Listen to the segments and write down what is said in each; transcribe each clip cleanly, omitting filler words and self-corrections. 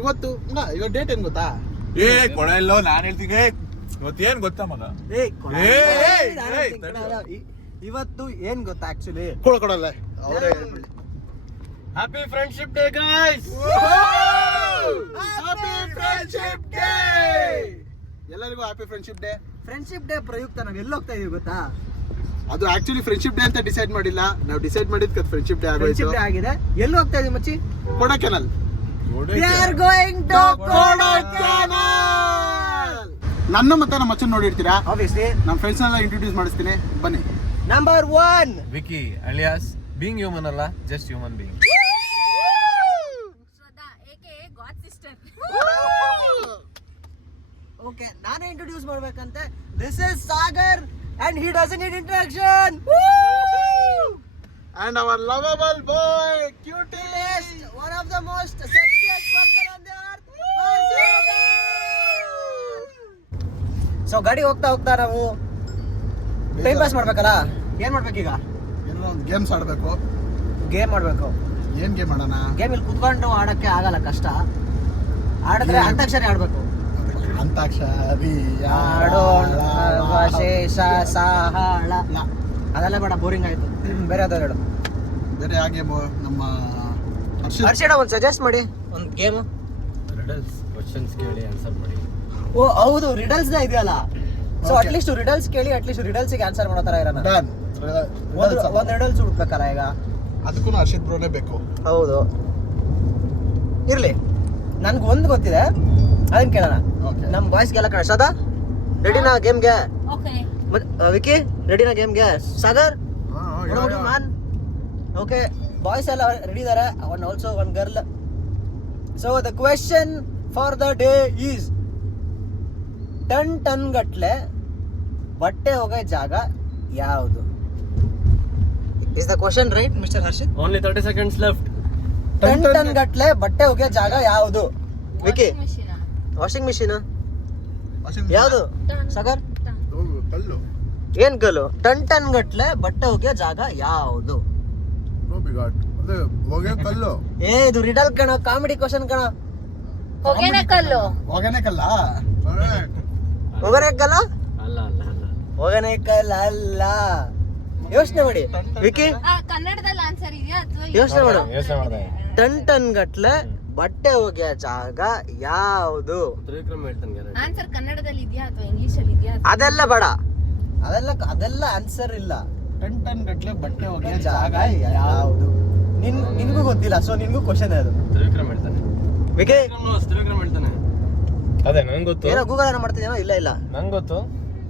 ಇವತ್ತು ಡೇಟ್ ಏನ್ ಗೊತ್ತಾ? ಕೊಡ ಇಲ್ಲೋ, ನಾನ್ ಹೇಳ್ತೀನಿ. ಇವತ್ತೇನ್ ಗೊತ್ತಾ ಮಗ? ಇವತ್ತು ಏನ್ ಗೊತ್ತಾ ಆಕ್ಚುಲಿ? ಕೊಡಲ್ಲ ಅವರೇ ಹೇಳ್ಬಿಡಿ. Happy friendship day guys. Happy friendship day ಎಲ್ಲರಿಗೂ. Happy friendship day. Friendship day ಪ್ರಯುಕ್ತ ನಾವ್ ಎಲ್ಲಿ ಹೋಗ್ತಾ ಇದೀವಿ ಗೊತ್ತಾ? ಅದು ಆಕ್ಚುಲಿ ಫ್ರೆಂಡ್ಶಿಪ್ ಡೇ ಅಂತ ಡಿಸೈಡ್ ಮಾಡಿಲ್ಲ, ನಾವು ಡಿಸೈಡ್ ಮಾಡಿದ್ಕೆ ಫ್ರೆಂಡ್ಶಿಪ್ ಡೇ ಆಗೋಯ್ತು. ಆಗಿದೆ. ಎಲ್ಲಿ ಹೋಗ್ತಾ ಇದೀವಿ ಮಚ್ಚಿ? ಕೊಡಕೆನಲ್. We are going to ಕೊಡಕೆನಲ್. ನನ್ನ ಮತ್ತೆ ನಮ್ಮ ಅಚ್ಚನ್ ನೋಡಿರ್ತೀರಾ obviously. ನಮ್ಮ ಫ್ರೆಂಡ್ಸ್ ನೆಲ್ಲ ಇಂಟ್ರೊಡ್ಯೂಸ್ ಮಾಡಿಸ್ತೀನಿ, ಬನ್ನಿ. Number 1 Vicky alias being human ಅಲ್ಲ, just human being. Shraddha aka God sister. Okay, ನಾನೇ ಇಂಟ್ರೊಡ್ಯೂಸ್ ಮಾಡ್ಬೇಕಂತೆ. This is Sagar and he doesn't need introduction. And our lovable boy, cutest, One of the most sexiest person on the earth. So ಗಾಡಿ ಹೋಗ್ತಾ ನಾವು time pass ಮಾಡ್ಬೇಕಲ್ಲ, ಏನ್ ಮಾಡ್ಬೇಕೀಗ? ಏನೋ ಒಂದು games ಆಡಬೇಕು. ಗೇಮ್ ಮಾಡ್ಬೇಕು. ಏನ್ ಗೇಮ್ ಆಡೋಣ? ಗೇಮ್ ಇಲ್ಲಿ ಕುತ್ಕೊಂಡು ಆಡಕ್ಕೆ ಆಗಲ್ಲ, ಕಷ್ಟ. ಆಡಿದ್ರೆ ಅಂತಾಕ್ಷರಿ ಆಡ್ಬೇಕು. ಅಂತಾಕ್ಷರಿ ಶೇಷ ಸಾಹಳ ಅದೆಲ್ಲ ಬೇಡ, ಬೋರಿಂಗ್ ಆಯ್ತು. ಬೇರೆ ಯಾವ್ದು ಹೇಳು. ಬೇರೆ ಆ ಗೇಮ್ ನಮ್ಮ ಹರ್ಷಿಡ ಒಂದು ಸಜೆಸ್ಟ್ ಮಾಡಿ ಒಂದು ಗೇಮ್. ರಿಡಲ್ಸ್ ಕ್ವೆಶ್ಚನ್ಸ್ ಕೇಳಿ ಆನ್ಸರ್ ಮಾಡಿ. ಓ ಹೌದು, ರಿಡಲ್ಸ್ ಇದೆಯಲ್ಲ. ಸೊ ಅಟ್ಲೀಸ್ಟ್ ರಿಡಲ್ಸ್ ಕೇಳಿ ಅಟ್ಲೀಸ್ಟ್ ರಿಡಲ್ಸ್ಗೆ ಆನ್ಸರ್ ಮಾಡೋ ತರ ಇರೋಣ. ಒಂದು ರಿಡಲ್ಸ್ ಹುಡುಕ್ಬೇಕಲ್ಲ ಈಗ. ಅದಕ್ಕೂ ಹರ್ಷಿತ್ ಬ್ರೋನೇ ಬೇಕು. ಹೌದು, ಇರ್ಲಿ. ನನ್ಗೆ ಒಂದು ಗೊತ್ತಿದೆ, ಅದನ್ನ ಕೇಳೋಣ. ನಮ್ಮ ಬಾಯ್ಸ್ಗೆಲ್ಲ ಕಣ. ಸದಾ ರೆಡಿನಾ ಗೇಮ್ಗೆ? Okay. ವಿಕಿ ರೆಡಿನಾ ಗೇಮ್ಗೆ? ಸಾಗರ್ ಮ್ಯಾನ್? ಓಕೆ, ಬಾಯ್ಸ್ ಎಲ್ಲ ರೆಡಿ ಇದಾರೆ. One also one girl. So the question for the day is, ton ಗಟ್ಲೆ ಬಟ್ಟೆ ಹೋಗೋ ಜಾಗ ಯಾವುದು? Is the question right mister Harshit? Only 30 seconds left. Ton ಗಟ್ಲೆ ಬಟ್ಟೆ ಹೋಗೋ ಜಾಗ ಯಾವುದು? ವಿಕಿ? Washing machine. ಯಾವುದು ಸಾಗರ್? ಕಲ್ಲು. ಏನ್ ಕಲ್ಲು? ಟನ್ ಗಟ್ಲೆ ಬಟ್ಟೆ ಹೋಗೋ ಜಾಗ ಯಾವುದು? ಕಲ್ಲು. ಇದು ರಿಡಲ್ ಕಣ, ಕಾಮಿಡಿ ಕ್ವಶನ್ ಕಣ. ಹೊಗೆನೆ ಕಲ್ಲು. ಹೋಗನೆ ಕಲ್ಲ. ಹೋಗನೆ ಕಲ್ಲ? ಅಲ್ಲ ಅಲ್ಲ ಅಲ್ಲ. ಹೋಗನೆ ಕಲ್ಲ ಅಲ್ಲ. ಯೋಚನೆ ಮಾಡಿ ವಿಕಿ, ಕನ್ನಡದಲ್ಲಿ ಆನ್ಸರ್ ಇದೆಯಾ ಅಥವಾ ಯೋಚನೆ ಮಾಡು. ಯೋಚನೆ ಮಾಡಿದೆ. ಟನ್ ಗಟ್ಲೆ ಬಟ್ಟೆ ಹೋಗ್ಯ ಜಾಗ ಯಾವುದು? ತ್ರಿವಿಕ್ರಮ್ ಹೇಳ್ತಾನೆ ಗ್ಯಾರಂಟಿ. ಆನ್ಸರ್ ಕನ್ನಡದಲ್ಲಿ ಇದೆಯಾ ಅಥವಾ ಇಂಗ್ಲಿಷ್ ಅಲ್ಲಿ ಇದೆಯಾ? ಅದೆಲ್ಲ ಬೇಡ, ಅದೆಲ್ಲ ಆನ್ಸರ್ ಇಲ್ಲ. ಟನ್ ಗಟ್ಲೆ ಬಟ್ಟೆ ಹೋಗಿ ಜಾಗ ಯಾವುದು? ನಿನ್ಗೂ ಗೊತ್ತಿಲ್ಲ, ಸೊ ನಿನ್ಗೂ ಕ್ವಶನ್ ಅದು. ತ್ರಿವಿಕ್ರಮ್ ಹೇಳ್ತಾನೆ. ವಿಕಿ ತ್ರಿವಿಕ್ರಮ್ ಹೇಳ್ತಾನೆ. ಅದೇ ನಂಗೆ ಗೊತ್ತು. ಏನೋ ಗೂಗಲ್ ಏನೋ ಮಾಡ್ತಿದ್ಯಾ? ಇಲ್ಲ ನಂಗೆ ಗೊತ್ತು.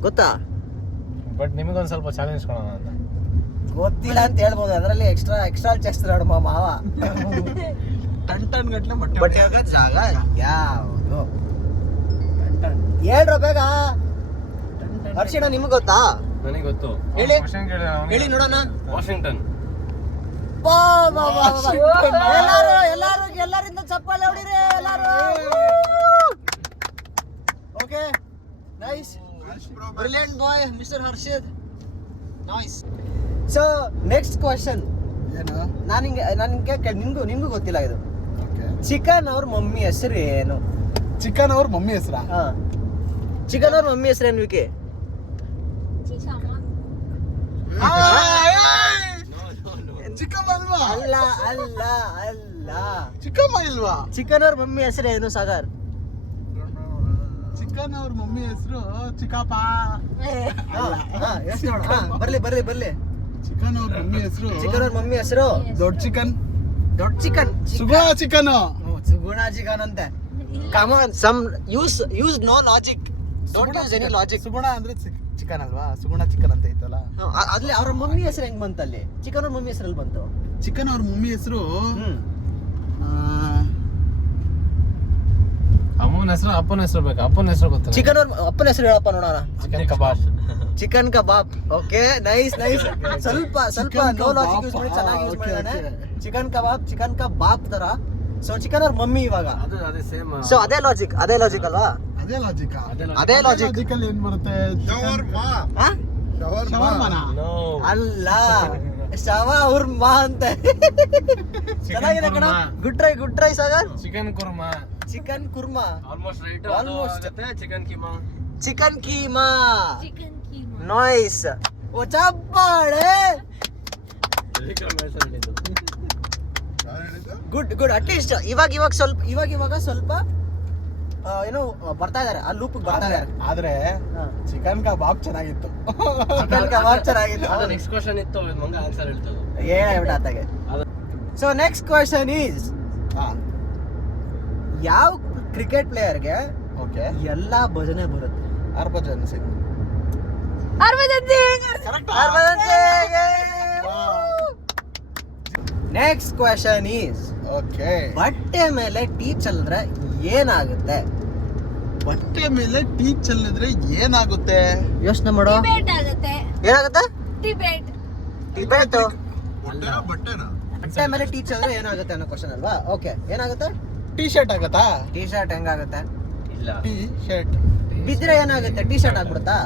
ಗೊತ್ತಾ? ಬಟ್ ನಿಮಗೊಂದು ಸ್ವಲ್ಪ ಚಾಲೆಂಜ್ ಕೊಡೋಣ ಅಂತ. ಗೊತ್ತಿಲ್ಲ ಅಂತ ಹೇಳ್ಬೋದು, ಅದರಲ್ಲಿ ಎಕ್ಸ್ಟ್ರಾ ಚೆಸ್ಟ್ ನೋಡು ಮಾವ. ಟನ್ ಗಟ್ಲೆ ಬಟ್ಟೆ ಹೋಗೋ ಜಾಗ ಯಾವುದು? ಹೇಳ್ರ ಬೇಗ. ಹರ್ಷಿಣ ನಿಮ್ಗೆ ಗೊತ್ತಾ? ನನಗೆ ಗೊತ್ತು. ಹೇಳಿ. ಕ್ವೆಶ್ಚನ್ ಹೇಳಿ ನೋಡೋಣ. ವಾಷಿಂಗ್ಟನ್. ಎಲ್ಲರಿಂದ ಚಪ್ಪಾಳೆ ಹೊಡಿರಿ ಎಲ್ಲಾರು. Okay, nice, brilliant boy mister Harshit, nice. So next question ಏನು? ನಿಮ್ಗೂ ಗೊತ್ತಿಲ್ಲ ಇದು. ಚಿಕನ್ ಅವ್ರ ಮಮ್ಮಿ ಹೆಸರು ಏನು? ಚಿಕನ್ ಅವ್ರ ಮಮ್ಮಿ ಹೆಸರಾ? ಚಿಕನ್ ಅವ್ರ ಮಮ್ಮಿ ಹೆಸರು ಏನು ವಿಕಿ? ಚಿಕ್ಕಮ್ಮ ಅಲ್ವಾ? ಅಲ್ಲ ಅಲ್ಲ ಅಲ್ಲ, ಚಿಕ್ಕಮ್ಮ ಇಲ್ವಾ? ಚಿಕನ್ ಅವ್ರ ಮಮ್ಮಿ ಹೆಸರು ಏನು ಸಾಗರ್? ಚಿಕನ್ ಅವ್ರ ಮಮ್ಮಿ ಹೆಸರು ಚಿಕ್ಕಪ್ಪ. ಬರ್ಲಿ. ಚಿಕನ್ ಅವ್ರ ಮಮ್ಮಿ ಹೆಸರು ಮಮ್ಮಿ ಹೆಸರು ದೊಡ್ಡ ಚಿಕನ್. ಸುಗುಣ ಚಿಕನ್ ಚಿಕನ್ ಅಂತೆ. Some use no logic, don't use any logic. Suguna ಅಂದ್ರೆ ಚಿಕನ್ ಅಲ್ವಾ? ಸುಗುಣ ಚಿಕನ್ ಅಂತ ಇತ್ತಲ್ಲ. ಅಲ್ಲಿ ಅವ್ರ ಮಮ್ಮಿ ಹೆಸರು ಹೆಂಗ್ ಬಂತು? ಅಲ್ಲಿ ಚಿಕನ್ ಅವ್ರ ಮಮ್ಮಿ ಹೆಸರಲ್ಲಿ ಬಂತು. ಚಿಕನ್ ಅವ್ರ ಮಮ್ಮಿ ಹೆಸರು ಅಮ್ಮನ ಹೆಸರು ಅಪ್ಪನ ಹೆಸರು ಬೇಕಾ? ಅಪ್ಪನ ಹೆಸರು ಗೊತ್ತಿಲ್ಲ. ಚಿಕನ್ ಅವ್ರ ಅಪ್ಪನ ಹೆಸರು ಹೇಳಪ್ಪ ನೋಡೋಣ. Chicken kebab. Okay, nice. ಸ್ವಲ್ಪ ನೋ ಲಾಜಿಕ್ ಯೂಸ್ ಮಾಡಿ ಚೆನ್ನಾಗಿ ಯೂಸ್ ಮಾಡಿದಾನೆ. ಚಿಕನ್ ಕಬಾಬ್ ತರ. ಸೊ ಚಿಕನ್ ಅವ್ರ ಮಮ್ಮಿ ಇವಾಗ ಅದೇ ಸೇಮ್. ಸೊ ಅದೇ ಲಾಜಿಕ್ ಅಲ್ವಾ? ಅದೇ ಲಾಜಿಕ್. ಅದೇ ಲಾಜಿಕ್ ಅಲ್ಲಿ ಏನ್ ಬರುತ್ತೆ? ಶವರ್ಮಾನಾ? ಅಲ್ಲ, ಶವರ್ಮಾ ಅಂತ. ಚೆನ್ನಾಗಿದೆ ಕಣ. Good try Sagar. Chicken korma. Chicken korma. Almost right. Almost. Chicken keema. Chicken keema. Chicken keema. Nice. ಓ ಚಪ್ಪಾಳೆ. ಗುಡ್ ಅಟ್ಲೀಸ್ಟ್ ಇವಾಗ ಸ್ವಲ್ಪ ಏನೋ ಬರ್ತಾ ಇದಾರೆ, ಆ ಲೂಪ್ ಬರ್ತಾ ಇದಾರೆ. ಆದ್ರೆ ಚಿಕನ್ ಕಬಾಬ್ ಚೆನ್ನಾಗಿತ್ತು. ಚಿಕನ್ ಕಬಾಬ್ ಚೆನ್ನಾಗಿತ್ತು. ಅದು ನೆಕ್ಸ್ಟ್ ಕ್ವಶನ್ ಇತ್ತು, ಮಂಗ ಆನ್ಸರ್ ಹೇಳ್ತದೆ. ಹೇಳ್ಬಿಟ್ಟ ಆತಾಗೆ. ಸೊ ನೆಕ್ಸ್ಟ್ ಕ್ವಶನ್ ಈಸ್, ಯಾವ ಕ್ರಿಕೆಟ್ ಪ್ಲೇಯರ್ಗೆ ಓಕೆ ಎಲ್ಲಾ ಭಜನೆ ಬರುತ್ತೆ? Harbhajan Singh. Harbhajan Singh. Next question is, okay ಬಟ್ಟೆ ಮೇಲೆ ಟೀ ಚಲ್ಲಿದ್ರೆ ಏನಾಗುತ್ತೆ? ಬಟ್ಟೆ ಮೇಲೆ ಟೀ ಚೆಲ್ಲಿದ್ರೆ ಏನಾಗುತ್ತೆ? ಯೋಚನೆ ಮಾಡೋ. ಡಿಬೇಟ್ ಆಗುತ್ತೆ. ಏನಾಗುತ್ತೆ? ಡಿಬೇಟ್. ಡಿಬೇಟ್. ಬಟ್ಟೆನಾ? ಬಟ್ಟೆ ಮೇಲೆ ಟೀ ಚೆಲ್ಲಿದ್ರೆ ಏನಾಗುತ್ತೆ ಅನ್ನೋ ಕ್ವಶನ್ ಅಲ್ವಾ? ಓಕೆ, ಏನಾಗುತ್ತೆ? ಟೀ ಶರ್ಟ್ ಆಗತ್ತಾ? ಟೀ ಶರ್ಟ್ ಹೆಂಗಾಗುತ್ತೆ? ಇಲ್ಲ. T shirt. ಬಿದ್ರೆ ಏನಾಗುತ್ತೆ? ಟೀ ಶರ್ಟ್ ಆಗ್ಬಿಡುತ್ತಾ?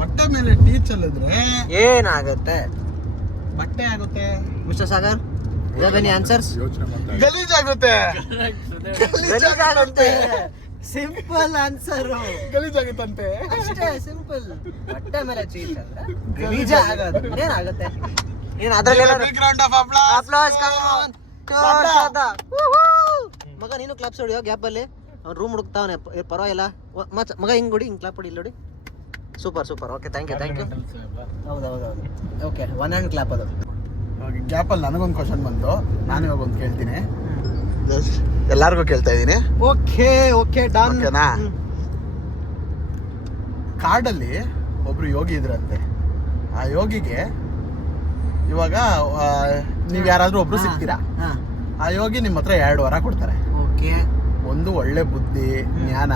ಬಟ್ಟೆ ಮೇಲೆ ಟೀ ಚೆಲ್ಲಿದ್ರೆ ಏನಾಗುತ್ತೆ? ಬಟ್ಟೆ ಆಗುತ್ತೆ. Mister Sagar, you have any answers? ಗಲೀಜಾಗುತ್ತೆ. ಗಲೀಜಾಗುತ್ತೆ. Simple answer. ಗಲೀಜಾಗುತ್ತಂತೆ. ಅಷ್ಟೇ ಸಿಂಪಲ್. ಬಟ್ಟೆ ಮೇಲೆ ಟೀ ಚೆಲ್ಲಿದ್ರೆ ಗಲೀಜ ಆಗೋದು. ಏನಾಗುತ್ತೆ? ಏನು ಅದ್ರಲ್ಲಿ Big round of applause. Applause come on. ಮಗ ನೀನು ಕ್ಲಾಪ್ಸ್ ಹೊಡಿಯೋ ಗ್ಯಾಪ್ ಅಲ್ಲಿ. ಅವ್ನು ರೂಮ್ ಹುಡುಕ್ತಾವನೆ. ಪರವಾಗಿಲ್ಲ ಮಗ, ಹಿಂಗ್ ಹೊಡಿ, ಹಿಂಗ್ ಕ್ಲಾಪ್ ಹೊಡಿ, ಇಲ್ಲಿ ಹೊಡಿ. ಸೂಪರ್. Okay, thank you. ಹೌದು. ಓಕೆ, 1 ಹ್ಯಾಂಡ್ ಕ್ಲಾಪ್ ಅದು. ಗ್ಯಾಪಲ್ಲಿ ನನಗೊಂದು ಕ್ವಶನ್ ಬಂತು, ನಾನು ಇವಾಗ ಒಂದು ಕೇಳ್ತೀನಿ. ಎಲ್ಲಾರ್ಗು ಕೇಳ್ತಾ ಇದ್ದೀನಿ. Okay done. ಓಕೆನಾ? ಕಾಡಲ್ಲಿ ಒಬ್ರು ಯೋಗಿ ಇದ್ರಂತೆ. ಆ ಯೋಗಿಗೆ ಇವಾಗ ನೀವ್ ಯಾರಾದ್ರೂ ಒಬ್ರು ಸಿಗ್ತೀರಾ. ಆ ಯೋಗಿ ನಿಮ್ಮ ಹತ್ರ 2 ವರ ಕೊಡ್ತಾರೆ. ಓಕೆ. ಒಂದು ಒಳ್ಳೆ ಬುದ್ಧಿ, ಜ್ಞಾನ,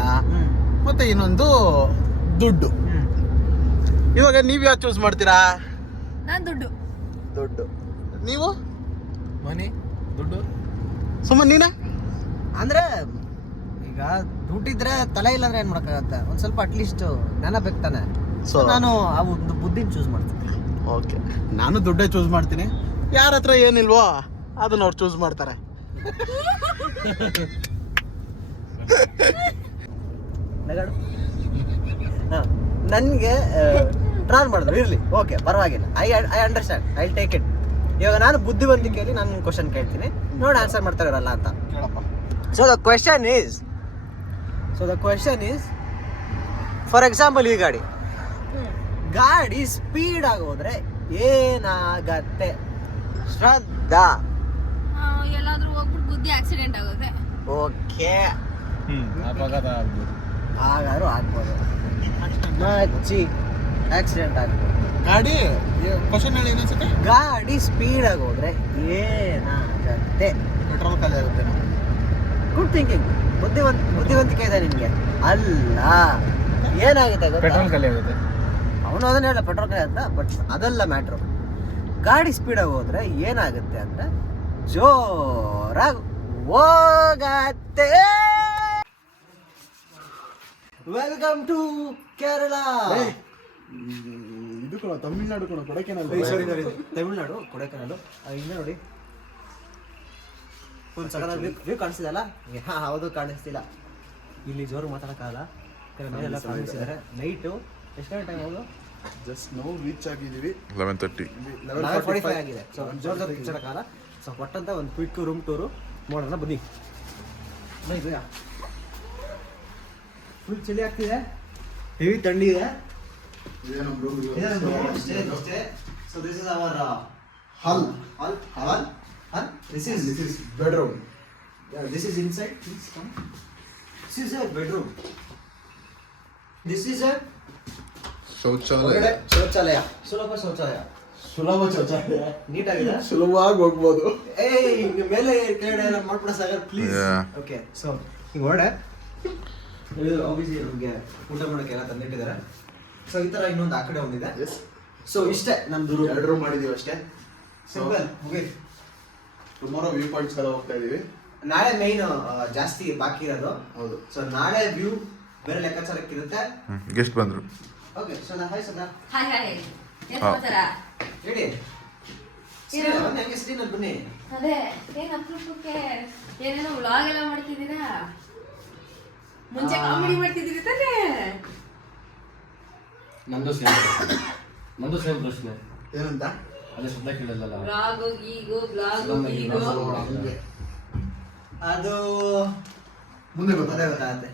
ಮತ್ತೆ ಇನ್ನೊಂದು ದುಡ್ಡು. ಇವಾಗ ನೀವ್ ಯಾವ್ದು ಚೂಸ್ ಮಾಡ್ತೀರಾ? ನಾನ್ ದುಡ್ಡು. ನೀವು? ಮನಿ, ದುಡ್ಡು. ಸುಮ್ಮನೆ ನೀನ ಅಂದ್ರೆ ಈಗ ದುಡ್ಡಿದ್ರೆ ತಲೆ ಇಲ್ಲ ಅಂದ್ರೆ ಏನ್ ಮಾಡಕ್ಕಾಗತ್ತೆ? ಒಂದ್ ಸ್ವಲ್ಪ ಅಟ್ಲೀಸ್ಟ್ ಜ್ಞಾನ ಬೇಕು ತಾನೆ. ಸೊ ನಾನು ಆ ಒಂದು ಬುದ್ಧಿನ ಚೂಸ್ ಮಾಡ್ತೀನಿ. ಓಕೆ, ನಾನು ದುಡ್ಡೇ ಚೂಸ್ ಮಾಡ್ತೀನಿ. ಯಾರ ಹತ್ರ ಏನಿಲ್ವೋ ಅದನ್ನ ಅವ್ರು ಚೂಸ್ ಮಾಡ್ತಾರೆ. ನನಗೆ ಟ್ರಾನ್ ಮಾಡಿದ್ರು, ಇರ್ಲಿ, ಓಕೆ, ಪರವಾಗಿಲ್ಲ. I understand, I take it. ಇವಾಗ ನಾನು ಬುದ್ಧಿವಂತಿಕೆಯಲ್ಲಿ ನಾನು ಕ್ವಶನ್ ಕೇಳ್ತೀನಿ, ನೋಡಿ ಆನ್ಸರ್ ಮಾಡ್ತಾರಲ್ಲ ಅಂತ. So the question is for example, ಈ ಗಾಡಿ ಸ್ಪೀಡ್ ಆಗಿ ಹೋದ್ರೆ ಏನಾಗತ್ತೆ? ಶ್ರದ್ಧಾ. ಎಲ್ಲಾದ್ರೂ ಹೋಗ್ಬಿಟ್ಟು ಬುದ್ಧಿ ಆಕ್ಸಿಡೆಂಟ್ ಆಗುತ್ತೆ. ಓಕೆ, ಅಪಘಾತ ಆಗ್ಬೋದು. ಹಾಗಾದ್ರೂ ಆಗ್ಬೋದು. ಮಚ್ಚಿ ಆಕ್ಸಿಡೆಂಟ್ ಆಗ್ಬೋದು. ಗಾಡಿ ಕ್ವಶನ್ ಹೇಳಿ ಇನ್ನೊಂದ್ಸತಿ. ಗಾಡಿ ಸ್ಪೀಡ್ ಆಗಿ ಹೋದ್ರೆ ಏನಾಗತ್ತೆ? ಪೆಟ್ರೋಲ್ ಖಾಲಿ ಆಗುತ್ತೆ. Good thinking. ಬುದ್ಧಿವಂತಿಕೆ ಇದೆ ನಿನ್ಗೆ. ಅಲ್ಲ, ಏನಾಗುತ್ತೆ ಗೊತ್ತಾ? ಪೆಟ್ರೋಲ್ ಖಾಲಿ ಆಗುತ್ತೆ. ಅವನು ಅದನ್ನ ಹೇಳ, ಪೆಟ್ರೋಲ್ ಖಾಲಿ ಅಂತ. ಬಟ್ ಅದಲ್ಲ ಮ್ಯಾಟ್ರು. ಗಾಡಿ ಸ್ಪೀಡಾಗಿ ಹೋದ್ರೆ ಏನಾಗುತ್ತೆ ಅಂದ್ರೆ ಜೋರಾಗಿ ಹೋಗತ್ತೆ. Welcome to Kerala. ಇದು ಕೂಡ ತಮಿಳ್ನಾಡು ಕೂಡ ಕೊಡೈಕೆನಾಲ್. ತಮಿಳ್ನಾಡು ಕೊಡೈಕೆನಾಲ್. ಇಲ್ಲ ನೋಡಿ, ಫುಲ್ ಸಗದಾಗಿ ವ್ಯೂ ಕಾಣಿಸ್ತಿದಲ್ಲ? ಹೌದು, ಕಾಣಿಸ್ತಿಲ್ಲ. ಇಲ್ಲಿ ಜೋರು ಮಾತಾಡೋಕ್ಕಾಗಲ್ಲ, ಮೇಲೆಲ್ಲ ಕಾಣಿಸ್ತಿದ್ದಾರೆ. ನೈಟು ಎಷ್ಟು ಗಂಟೆ ಟೈಮ್? ಹೌದು, ಜಸ್ಟ್ ನಾವು ರೀಚ್ ಆಗಿದ್ದೀವಿ. 11:45 ಆಗಿದೆ. ಸೊ ಜೋರು ಕಿಚ್ಚಡಕ್ಕಾಗಲ್ಲ. ಸೊ ಕೊಟ್ಟಂತ ಒಂದು ಕ್ವಿಕ್ ರೂಮ್ ಟೂರು ನೋಡೋಣ ಬನ್ನಿ. ಫುಲ್ ಚಳಿ ಆಗ್ತಿದೆ, ಹೆವಿ ಥಂಡಿ ಇದೆ. So this is our hall. This is bedroom. Yeah, this is inside. Please come. This is a bedroom. This is a ಶೌಚಾಲಯ. ಸುಲಭ ಶೌಚಾಲಯ. ನೀಟಾಗಿದೆ, ಸುಲಭವಾಗಿ ಹೋಗ್ಬೋದು. ಹಿಂಗ ಮೇಲೆ ಕೆಳಗಡೆ ಎಲ್ಲ ಮಾಡ್ಬಿಡ ಸಾಗರ್, ಪ್ಲೀಸ್. ಓಕೆ, ಸೊ ಹಿಂಗ ಹೊರಡೆ ಆಬ್ವಿಯಸ್ಲಿ ನಮಗೆ ಊಟ ಮಾಡೋಕೆ ಎಲ್ಲ ತಂದಿಟ್ಟಿದ್ದಾರೆ. ಸೊ ಈ ತರ ಇನ್ನೊಂದು ಆ ಕಡೆ ಒಂದಿದೆ. ಸೊ ಇಷ್ಟೇ ನಮ್ದು ರೂಮ್. 2 ರೂಮ್ ಮಾಡಿದೀವಿ ಅಷ್ಟೇ. ಸಿಂಪಲ್, ಮುಗೀತು. ಟುಮಾರೋ ವ್ಯೂ ಪಾಯಿಂಟ್ಸ್ ಎಲ್ಲ ಹೋಗ್ತಾ ಇದೀವಿ. ನಾಳೆ ಮೈನ್ ಜಾಸ್ತಿ ಬಾಕಿ ಇರೋದು. ಹೌದು. ಸೊ ನಾಳೆ ವ್ಯೂ ಬೇರೆ ಲೆಕ್ಕಾಚಾರಕ್ಕಿರುತ್ತೆ. ಗೆಸ್ಟ್ ಬಂದ್ರು. ಓಕೆ, ಸೊ ಹಾಯ್ ಸದಾ. ಹಾಯ್. ಏನ್ ಸಮಾಚಾರ? ಹೇಳಿ ಏನು? ಹೆಂಗೆ ಸ್ಕ್ರೀನಲ್ಲಿ ಬನ್ನಿ. ಅದೇ ಏನ್ ಅಪರೂಪಕ್ಕೆ ಏನೇನೋ ವ್ಲಾಗ್ ಎಲ್ಲ ಮಾಡ್ತಿದ್ದೀರಾ? ಮುಂಚೆ ಕಾಮಿಡಿ ಮಾಡ್ತಿದ್ದೀರಿ ತಾನೇ? ನಂದು ಸೇಮ್ ಪ್ರಶ್ನೆ. ಏನಂತ ಅದೇ ಶಬ್ದ ಕೇಳಲ್ಲ. ವ್ಲಾಗ್ ಗೀಗು ಬ್ಲಾಗ್ ಗೀಗು ಹಂಗೆ. ಅದು ಮುಂದೆ ಗೊತ್ತಾಗ ಗೊತ್ತಾಗುತ್ತೆ.